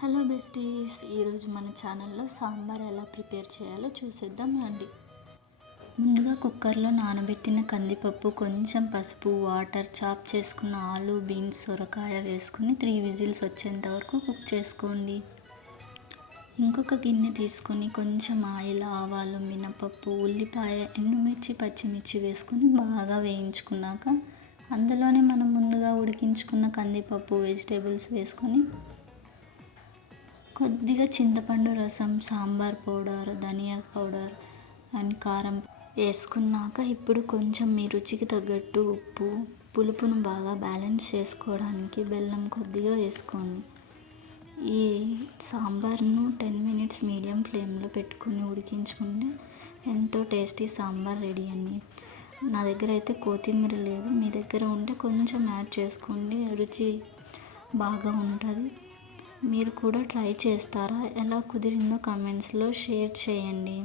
Hello besties, ఈరోజు మన ఛానల్లో సాంబార్ ఎలా ప్రిపేర్ చేయాలో చూసేద్దాం రండి. ముందుగా కుక్కర్లో నానబెట్టిన కందిపప్పు, కొంచెం పసుపు, వాటర్, చాప్ చేసుకున్న ఆలు, బీన్స్, సొరకాయ వేసుకుని 3 విజిల్స్ వచ్చేంత వరకు కుక్ చేసుకోండి. ఇంకొక గిన్నె తీసుకొని కొంచెం ఆయిల్, ఆవాలు, మినపప్పు, ఉల్లిపాయ, ఎండుమిర్చి, పచ్చిమిర్చి వేసుకొని బాగా వేయించుకున్నాక అందులోనే మనం ముందుగా ఉడికించుకున్న కందిపప్పు, వెజిటేబుల్స్ వేసుకొని కొద్దిగా చింతపండు రసం, సాంబార్ పౌడర్, ధనియా పౌడర్ అండ్ కారం వేసుకున్నాక ఇప్పుడు కొంచెం మీ రుచికి తగ్గట్టు ఉప్పు, పులుపును బాగా బ్యాలెన్స్ చేసుకోవడానికి బెల్లం కొద్దిగా వేసుకోండి. ఈ సాంబార్ను 10 మినిట్స్ మీడియం ఫ్లేమ్లో పెట్టుకుని ఉడికించుకుంటే ఎంతో టేస్టీ సాంబార్ రెడీ అండి. నా దగ్గర అయితే కొత్తిమీర లేదు, మీ దగ్గర ఉంటే కొంచెం యాడ్ చేసుకోండి, రుచి బాగా ఉంటుంది. మీరు కూడా ట్రై చేస్తారా? ఎలా కుదిరిందో కామెంట్స్లో షేర్ చేయండి.